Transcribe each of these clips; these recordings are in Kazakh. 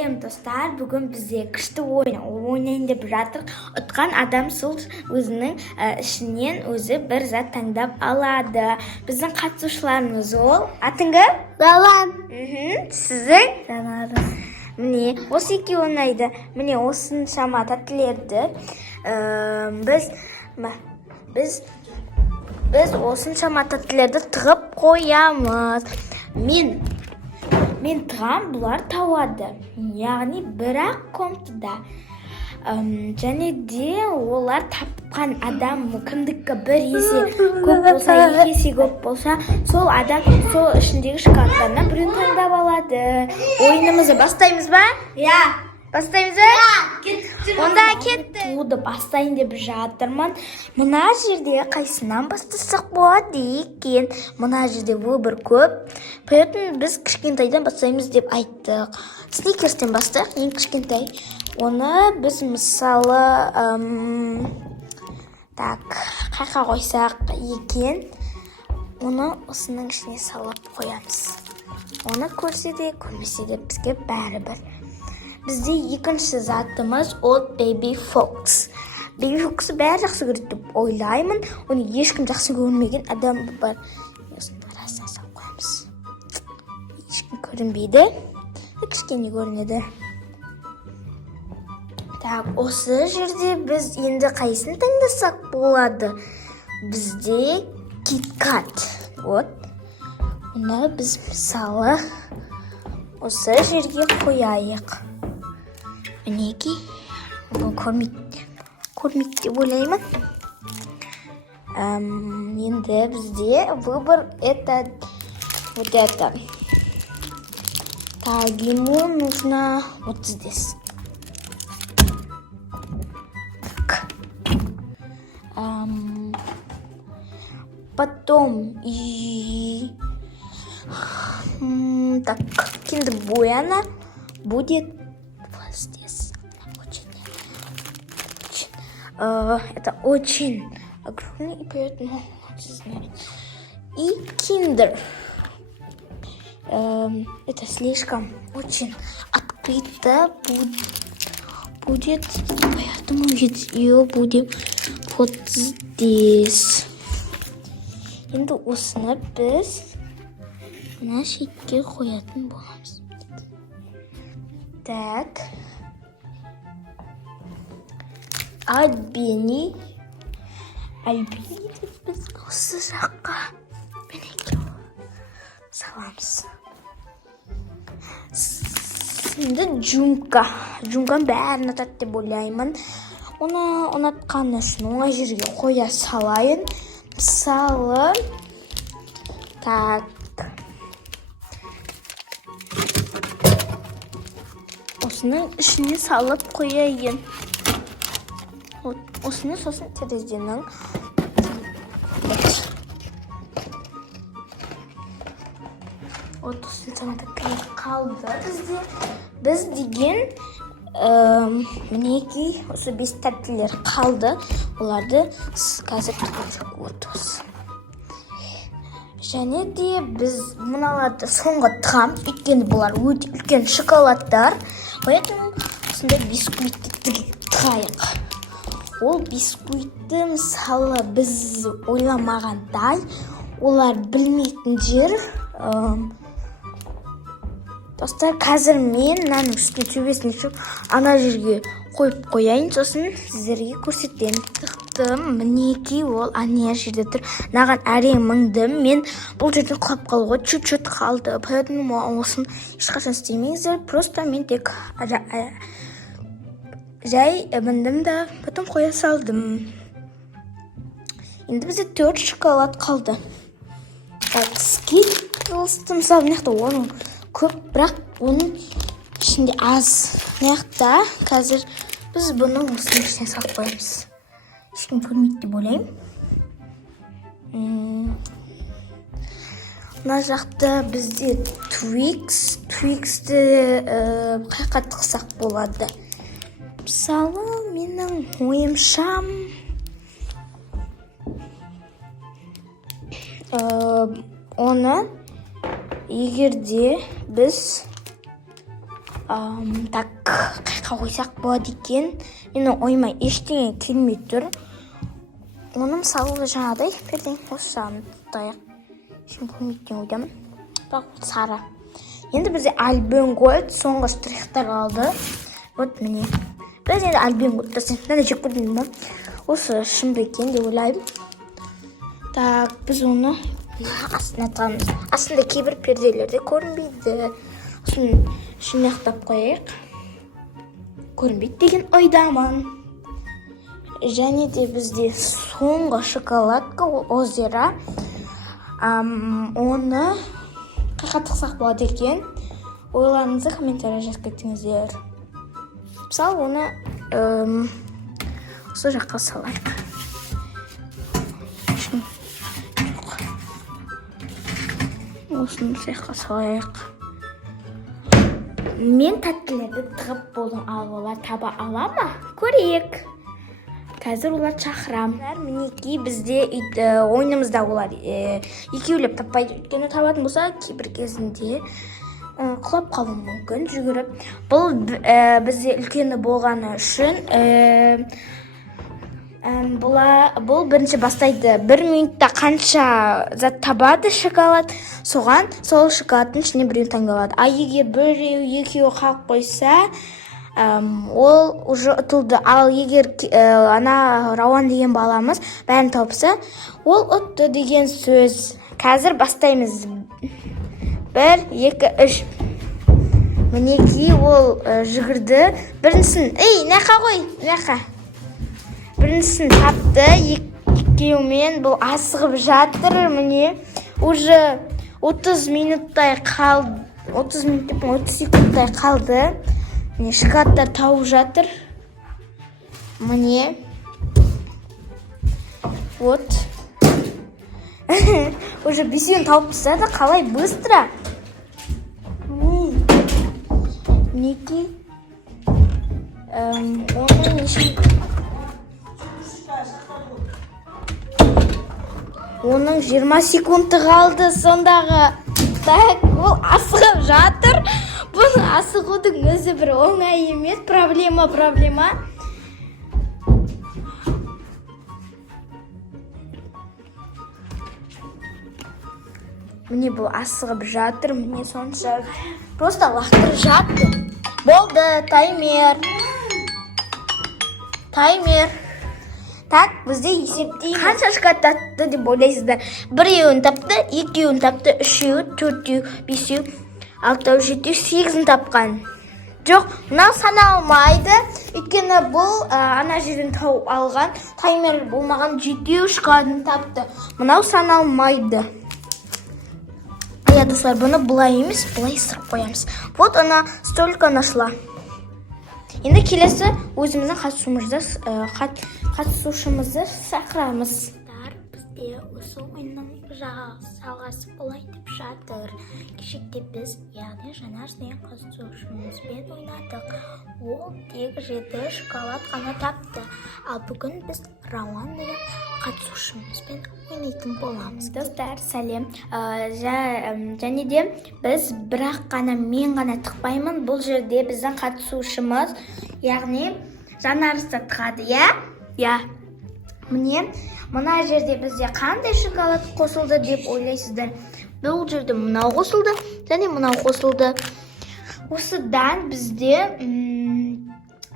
Достар, бүгін бізде күшті ойнайын деп жатыр. Ұтқан адам сол өзінің ішінен өзі бір зат таңдап алады. Біздің қатысушыларымыз ол. Атың кім? Балам. Сіздің? Жанарым. Міне, осы екеуі ойнайды. Міне, осыншама тәттілерді біз осыншама тәттілерді тығып қоямыз. Мен тығам, бұлар тауады. Яғни бірақ комнатада. Және де олар тапқан адам кімдікі бір есе көп болса, екі есе көп болса, сол адам сол ішіндегі шоколадтардан біреуін таңдап алады. Ойынымызды бастаймыз ба? Я. Бастаймыз ба? Онда кетті. Туды бастайын деп жатырмын. Мына жерде қайсынан бастасақ болады екен? Мына жерде выбор көп. Поэтому біз кішкентайдан бастаймыз деп айттық. Сникерстен бастайық, ең кішкентай. Оны біз мысалы қайқа қойсақ екен, оны осының ішіне салып қоямыз. Оны көрсе де, көрмесе де бізге бәрібір. Бізде екінші затымыз ол Baby Fox. Baby Fox'ы бәрі жақсы көреді деп ойлаймын. Оны ешкім жақсы көрмеген адам бар. Осының арасына салып қоямыз. Ешкім көрінбейді. Кішкене көрінеді. Осы жерде біз енді қайсын таңдасақ болады? Бізде KitKat. Оны біз мысалы осы жерге қояйық. Мінеки, көрмейді деп ойлаймын. Енді бізде выбор это вот это. Так, ему нужно вот здесь. Потом Kinder Bueno будет вот здесь. Это очень огромный, и поэтому и Kinder. Это слишком очень открыто будет, поэтому ее будем вот здесь. Енді осыны біз мына шетке қоятын боламыз. Так. Альбини деп біз осы жаққа мінекей саламыз. Енді Джунканы бәрін ұнатады деп ойлаймын. Оны ұнатқан үшін оңай жерге қоя салайын. Мысалы, осының ішіне салып қояйын. Осыны сосын терезенің осыны самада қалды бізде. Біз деген мінеки осы 5 тәттілер қалды. Оларды қазір тұрып осы. Және де біз мұналарды соңғы тығам. Өйткені бұлар өте үлкен шоколадтар. Поэтому осындай бисквитті тығайық. Ол бисквитті мысалы біз ойламағандай, олар білмейтін жер. Достар, қазір мен мынаның үстіне төбесіне шығып, ана жерге қойып қояйын, сосын сіздерге көрсетемін. Тықтым, мінеки ол ана жерде тұр. Наған әрең мыңдым. Мен бұл жерден құлап қалуға чуть-чуть қалды. Поэтому осын ешқашан істемеңіздер. Просто мен тек жай мындым да, потом қоя салдым. Енді бізде 4 шоколад қалды. Скитлсты, мысалы, мынақта оның көп, бірақ оның ішінде аз. Мынақта қазір біз бұны осының ішіне салып қоямыз. Ешкім көрмейді деп ойлаймын. Мына жақта бізде Twixті қайқа тықсақ болады. Мысалы, менің ойымша оны егерде біз Так, қайқа қойсақ болады екен. Менің ойыма ештеңе келмей тұр. Оны мысалы жаңағыдай перден осы жағын тұтайық. Şimdi bunu oydaman. Bak sarı. Енді бізде альбом қойды, соңғы штрихтар қалды. Вот міне. Біз енді альбом қойды. Мынаны жек көрдім ба? Осы шымды екен деп ойлаймын. Так, біз оны астына тығамыз. Астында кейбір перделерде көрінбейді. Сосын шынаяқтап қойайық. Көрінбейді деген ойдамын. Және де бізде соңғы шоколадка Озера. Оны қайқа тықсақ болады екен. Ойларыңызды комментария жазып кетіңіздер. Мысалы оны осы жаққа салайық. Осыны жаққа салайық. Мен тәттілерді тығып болдым, ал олар таба ала ма? Көрейік. Қазір олар шақырам. Мінекей бізде ойынымызда олар екеулеп таппайды. Өйткені табатын болса, кейбір кезінде құлап қалуы мүмкін, жүгіріп. Бұл бізде үлкені болғаны үшін бұл бірінші бастайды. 1 минутта қанша зат табады шоколад, соған сол шоколадтың ішіне біреу таңдалады. А егер біреу екеуі қалып қойса, ол уже ұтылды. Ал егер ана Рауан деген баламыз бәрін тауыпса, ол ұтты деген сөз. Қазір бастаймыз. 1, 2, 3. Мінекей ол жүгірді. Біріншісін, нәқа қой, нәқа. Біріншісін тапты, екеуімен бұл асығып жатыр. Міне, уже 30 минуттай қалды. 30 минут, 30 секундтай қалды. Міне, шоколадтар тауып жатыр. Міне. Вот. Уже 5-ін тауып тастады. Қалай быстро. Мінекей. Оның нешін... Оның 20 секунды қалды сондағы. Так, ол асығып жатыр. Бұны асығудың өзі бір оңай емес. Проблема. Міне бұл асығып жатыр. Міне сонша просто лақтырып жатыр. Болды, таймер. Так, бізде есептейміз. Қанша шоколад тапты деп ойлайсыздар? 1-еуін тапты, 2-еуін тапты, 3-еуі, 4-еуі, 5-еуі, 6-еуі, 7-еуі, 8-ін тапқан. Жоқ, мынау саналмайды. Өйткені бұл ана жерден тауып алған, таймер болмаған 7-еуі шоколадын тапты. Мынау саналмайды. Достар, бұны бұлай емес, бұлай сырып қоямыз. Вот она столько нашла. Енді келесі өзіміздің қатысушымызды шақырамыз. Бізде осы ойынның жалғасы болай деп жатыр. Кешекте біз, яғни Жанар деген қатысушымызбен ойнадық. Ол тек 7 шоколад қана тапты. Ал бүгін біз Рауан деген қатысушымызбен ойнайтын боламыз. Достар, сәлем. Және де біз бірақ қана мен ғана тықпаймын. Бұл жерде біздің қатысушымыз, яғни Жанарысты тығады, я? Міне, мына жерде бізде қандай шоколад қосылды деп ойлайсыздар? Бұл жерде мынау қосылды, және мынау қосылды. Осыдан бізде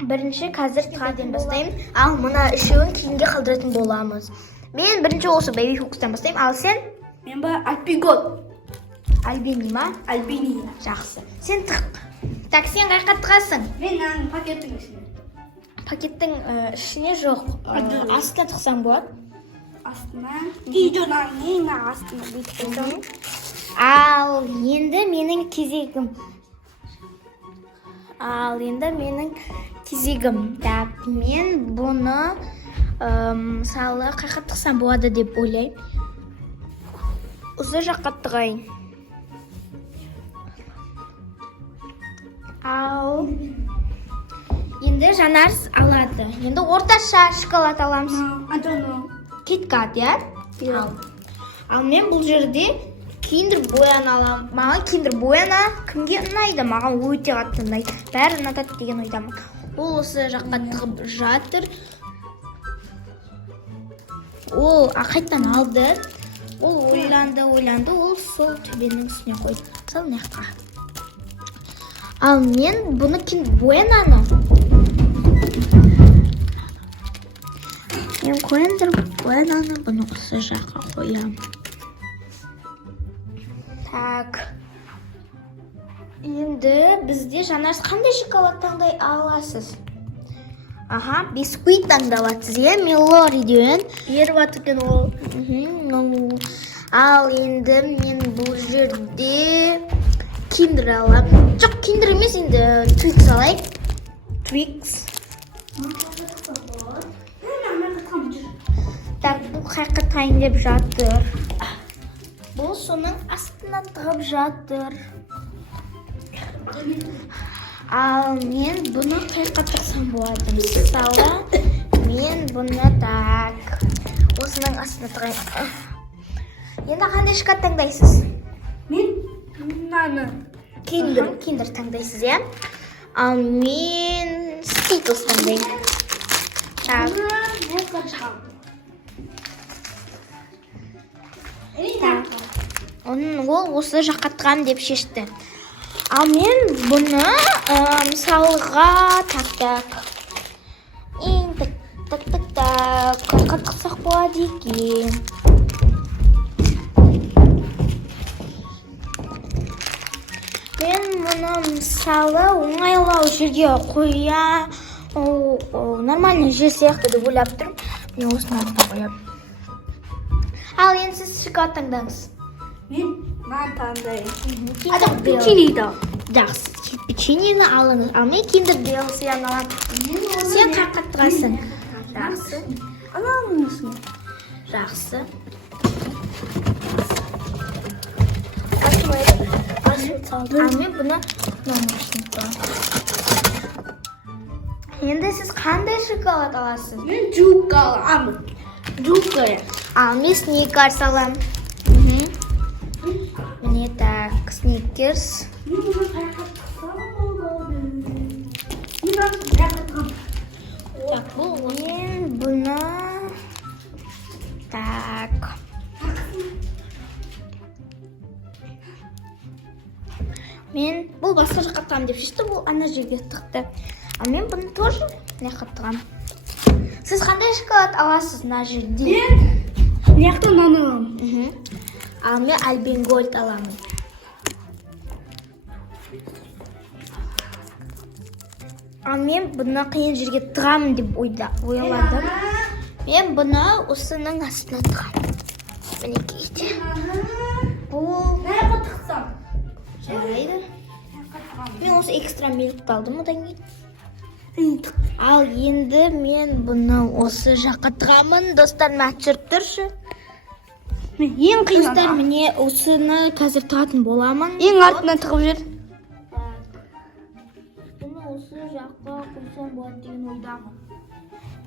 бірінші қазір тығаден бастаймын, ал мына үшеуін кейінге қалдыратын боламыз. Мен бірінші осы Baby Fox'тан бастаймын, ал сен? Мен ба Альпигол. Альбини ма? Альбини. Жақсы. Сен тық. Так, сен қайқа тығасың? Мен пакеттің ішіне. Пакеттің ішіне жоқ. Астына тықсаң болады? Астына? Видеодан ең астына бүйтіп. Ал енді менің кезегім. Так, мен бұны мысалы қайқа тықсам болады деп ойлаймын. Осы жаққа тығайын. Ал енді Жанарс алады. Енді орташа шоколад аламыз. Антону. Киткат, я? Иә. Ал мен бұл жерде Kinder Bueno аламын. Маған Kinder Bueno кімге ұнайды? Маған өте қатты ұнайды. Бәрі ұнатады деген ойдамын. Ол осы жаққа тығып жатыр. Ол қайттан алды. Ол ойланды, ол сол төбенің үстіне қойды. Сол мына жаққа. Ал мен бұны Kinder Buenoны мен Kinder Buenoны бұны осы жаққа қоямын. Так. Енді бізде жанарсыз қандай шоколад таңдай аласыз? Аха, бисквит таңдаласыз, Милориден беріп атырген ол. Ал енді мен бұл жерде Kinder аламын. Жоқ, Kinder емес, енді Twix алайық. Twix. Так, бұл қайқы тайын деп жатыр. Бұл соның астына тығып жатыр. Ал мен бұны қайқа тықсам болады. Мысалы, мен бұны так. Осының астына тығайын. Енді қандай шоколад таңдайсыз? Мен мынаны. Kinder таңдайсыз, иә? Ал мен Skittles таңдайын. Так. Ол осы жаққа тығам деп шешті. Ал мен бұны мысалға так. Қайқа тықсақ болады екен. Мен мұны мысалы оңайлау жерге қоя, нормальный жер сияқты деп ойлап тұрмын. Мен осының артына қоямын. Ал енді сіз шоколад таңдаңыз. Мен нан таңдаймын. Адам печеньеді. Жақсы, печеньені алыңыз. Ал мен Kinder Bueno сен аламын. Сен қайқа тығасың. Жақсы. Аламын осыны. Жақсы. Ал мен бұны мынаның ішіне қоямын. Енді сіз қандай шоколад аласыз? Мен Жука аламын. Жука. Ал мен Snickers аламын. Міне так, Snickers. Мен бұны қайқа тықсам болады. Мен қайқа тығам. Так, мен бұны так. Мен бұл басқа жаққа тығам деп шешті, бұл ана жерге тықты. Ал мен бұны тоже мына жаққа тығам. Сіз қандай шоколад аласыз мына жерде? Мен мына жақта нан аламын. Ал мен Альпен Гольд аламын. Ал мен бұны қиын жерге тығамын деп ойладым. Мен бұны осының астына тығамын. Мінекейде. Бұл Мына жаққа тықсам. жарайды. Мен осы экстра милкті алдым одан кейін. Ал енді мен бұны осы жаққа тығамын. Достар, мәтшіріп тұршы. Ең қиын. Достар, міне осыны қазір тығатын боламын. Ең артына тығып жер. Бұны осы жаққа қойсам болады деген ойдамын.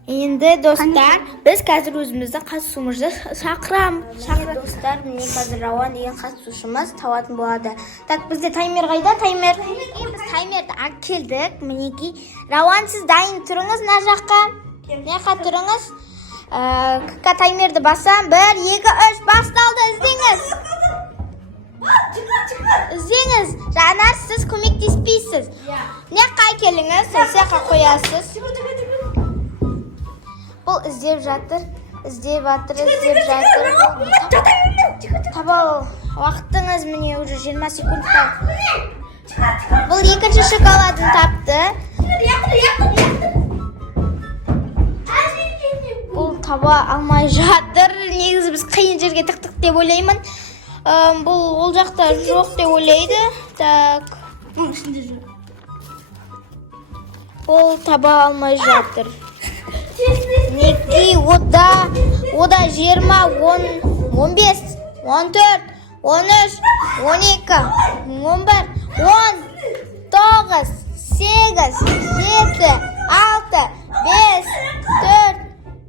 Енді достар, біз қазір өзімізді қатысушымызды шақырамыз. Достар, міне қазір Рауан деген қатысушымыз табатын болады. Так, бізде таймер қайда? Таймер. Біз таймерді әкелдік. Мінекей. Рауан, сіз дайын тұрыңыз мына жаққа. Мына жаққа тұрыңыз. Таймерді басам. 1, 2, 3 басталды. Іздеңіз. Іздеңіз. Жанар, сіз көмектеспейсіз. Мына жаққа келіңіз. Сол жаққа қоясыз. Бұл іздеп жатыр. Табал, уақытыңыз міне уже 20 секунд қалды. Бұл екінші шоколадын тапты. Бұл таба алмай жатыр. Негізі біз қиын жерге тықтық деп ойлаймын. Бұл ол жақта жоқ деп ойлайды. Так. Бұл таба алмай жатыр. Неки, ода 20, 10, 15, 14, 13, 12, 11, 10, 9, 8, 7, 6, 5, 4,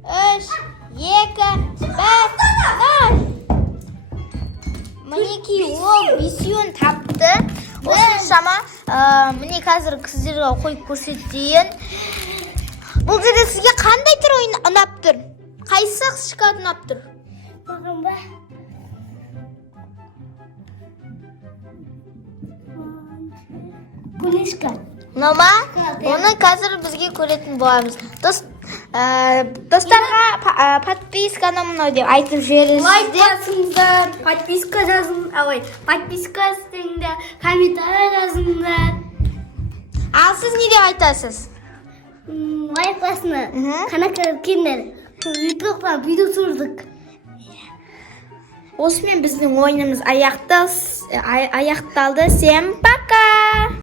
3, 2, 1, 0. Мінекей, міне қазір сіздерге қойып көрсетейін. Бұл жерде сізге қандай түр ойын ұнап тұр? Қайсы шоколад ұнап тұр? Маған ба? Гулешка. Ұнама? Оны қазір бізге көретін боламыз. Достарға подписканы мынау деп айтып жіберіңіздер. Лайк басыңыздар, подписка жазыңыздар, подписка істеңдер, комментарий жазыңыздар. Ал сіз не деп айтасыз? Лайк басыңыздар. Қана келіңдер. Ютубқа видео түсірдік. Осымен біздің ойынымыз аяқталды. Всем пока!